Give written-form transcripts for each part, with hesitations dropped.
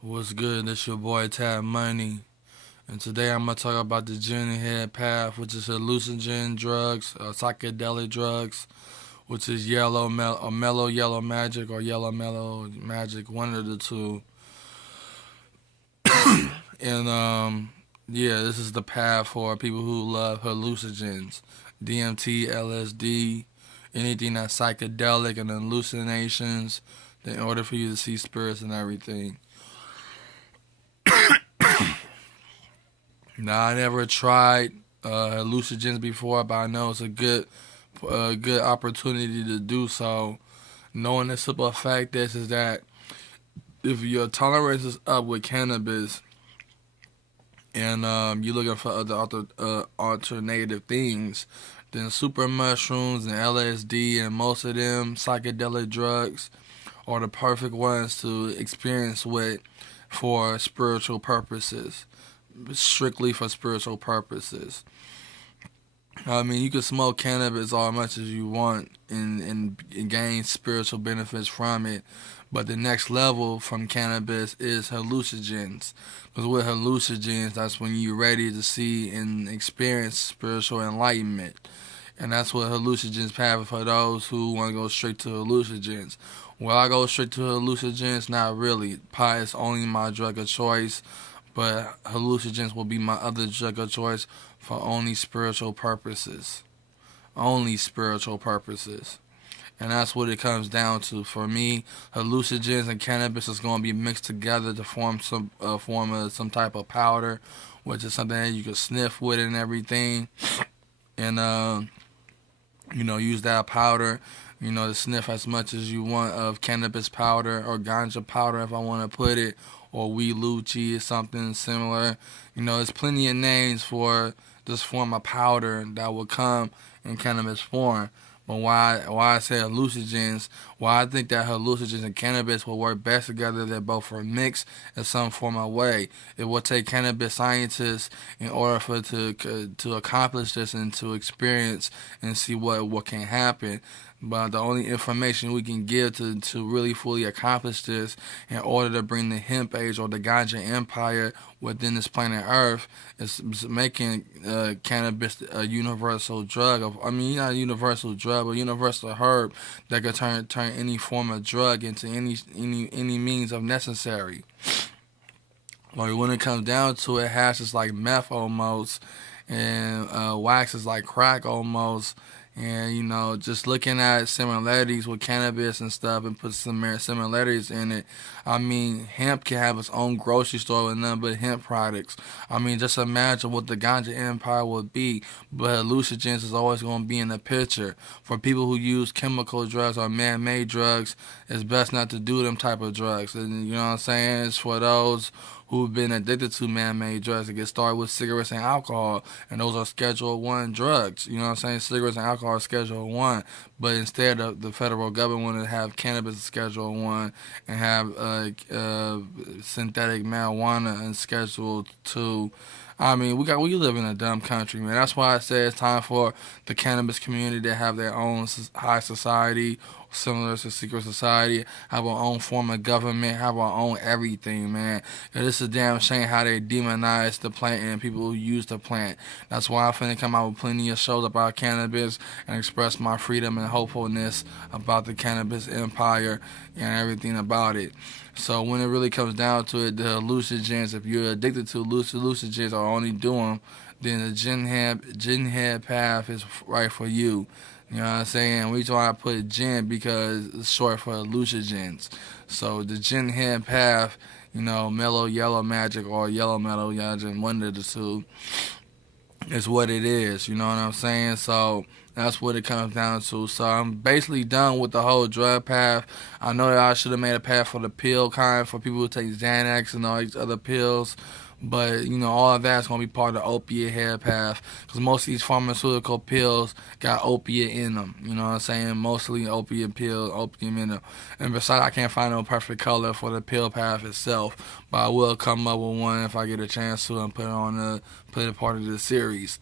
What's good? This your boy Tab Money, and today I'm gonna talk about the gin head path, which is hallucinogen drugs, psychedelic drugs, which is mellow yellow magic or yellow mellow magic, one of the two. And yeah, this is the path for people who love hallucinogens, DMT, LSD, anything that's psychedelic and hallucinations. In order for you to see spirits and everything. Now I never tried hallucinogens before, but I know it's a good opportunity to do so. Knowing the simple fact is that if your tolerance is up with cannabis and you're looking for alternative things, then super mushrooms and LSD and most of them psychedelic drugs are the perfect ones to experience with for spiritual purposes, strictly for spiritual purposes. I mean, you can smoke cannabis all much as you want and gain spiritual benefits from it. But the next level from cannabis is hallucinogens. Because with hallucinogens, that's when you're ready to see and experience spiritual enlightenment. And that's what hallucinogens have for those who want to go straight to hallucinogens. Will I go straight to hallucinogens? Not really. Pot is only my drug of choice, but hallucinogens will be my other drug of choice for only spiritual purposes. Only spiritual purposes. And that's what it comes down to. For me, hallucinogens and cannabis is going to be mixed together to form some type of powder, which is something that you can sniff with and everything. And use that powder, to sniff as much as you want of cannabis powder or ganja powder, if I want to put it, or wee lucci or something similar. There's plenty of names for this form of powder that will come in cannabis form. But why I say hallucinogens, why I think that hallucinogens and cannabis will work best together, they're both are mixed in some form of way. It will take cannabis scientists in order for to accomplish this and to experience and see what can happen. But the only information we can give to really fully accomplish this in order to bring the hemp age or the ganja empire within this planet Earth is making cannabis a universal drug. I mean, not a universal drug, but a universal herb that could turn any form of drug into any means of necessary. Like when it comes down to it, hash is like meth almost, and wax is like crack almost. And just looking at similarities with cannabis and stuff, and put some similarities in it. I mean, hemp can have its own grocery store with none but hemp products. I mean, just imagine what the ganja empire would be. But hallucinogens is always going to be in the picture. For people who use chemical drugs or man-made drugs, it's best not to do them type of drugs. And you know what I'm saying? It's for those who've been addicted to man-made drugs to get started with cigarettes and alcohol, and those are Schedule One drugs. You know what I'm saying? Cigarettes and alcohol are Schedule One, but instead of the federal government wanted to have cannabis as Schedule One and have synthetic marijuana in Schedule Two. I mean, we live in a dumb country, man. That's why I say it's time for the cannabis community to have their own high society, similar to secret society, have our own form of government, have our own everything, man. And it's a damn shame how they demonize the plant and people who use the plant. That's why I'm finna come out with plenty of shows about cannabis and express my freedom and hopefulness about the cannabis empire and everything about it. So when it really comes down to it, the hallucinogens, if you're addicted to hallucinogens or only do them, then the gin head path is right for you. You know what I'm saying? We try to put gin because it's short for hallucinogens. So the gin head path, mellow yellow magic or yellow mellow magic, one of the two, is what it is. You know what I'm saying? So that's what it comes down to. So I'm basically done with the whole drug path. I know that I should have made a path for the pill kind for people who take Xanax and all these other pills. But all of that's gonna be part of the opiate hair path because most of these pharmaceutical pills got opiate in them. You know what I'm saying? Mostly opiate pills, opium in them. And besides, I can't find no perfect color for the pill path itself, but I will come up with one if I get a chance to and put it part of the series.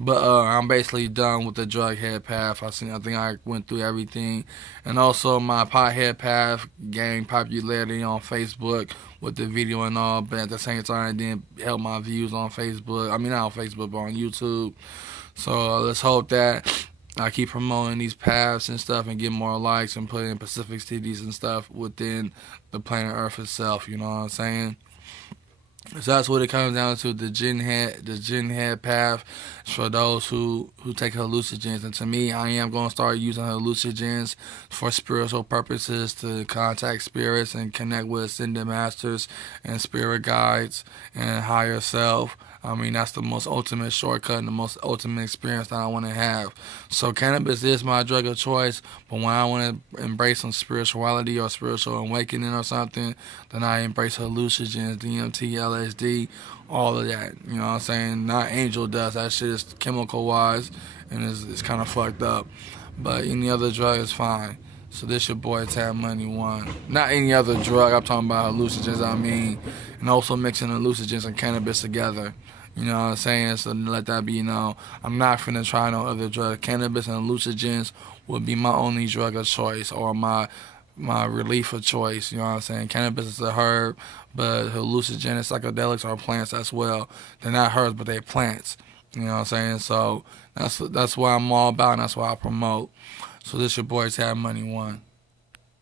But I'm basically done with the drug head path. I think I went through everything, and also my pothead path gained popularity on Facebook with the video and all. But at the same time, it didn't help my views on Facebook. I mean, not on Facebook, but on YouTube. So let's hope that I keep promoting these paths and stuff and get more likes and put in Pacific cities and stuff within the planet Earth itself. You know what I'm saying? So that's what it comes down to. The gin head path is for those who take hallucinogens. And to me, I am going to start using hallucinogens for spiritual purposes to contact spirits and connect with ascended masters and spirit guides and higher self. I mean, that's the most ultimate shortcut and the most ultimate experience that I want to have. So cannabis is my drug of choice, but when I want to embrace some spirituality or spiritual awakening or something, then I embrace hallucinogens, DMT, LSD, all of that. You know what I'm saying? Not angel dust. That shit is chemical wise, and it's kind of fucked up. But any other drug is fine. So this your boy Tab Money One. Not any other drug. I'm talking about hallucinogens. I mean, and also mixing hallucinogens and cannabis together. You know what I'm saying? So let that be known. I'm not finna try no other drug. Cannabis and hallucinogens would be my only drug of choice or my relief of choice. You know what I'm saying? Cannabis is a herb, but hallucinogenic psychedelics are plants as well. They're not herbs, but they're plants. You know what I'm saying? So that's what I'm all about, and that's what I promote. So this your boy Tab Money One.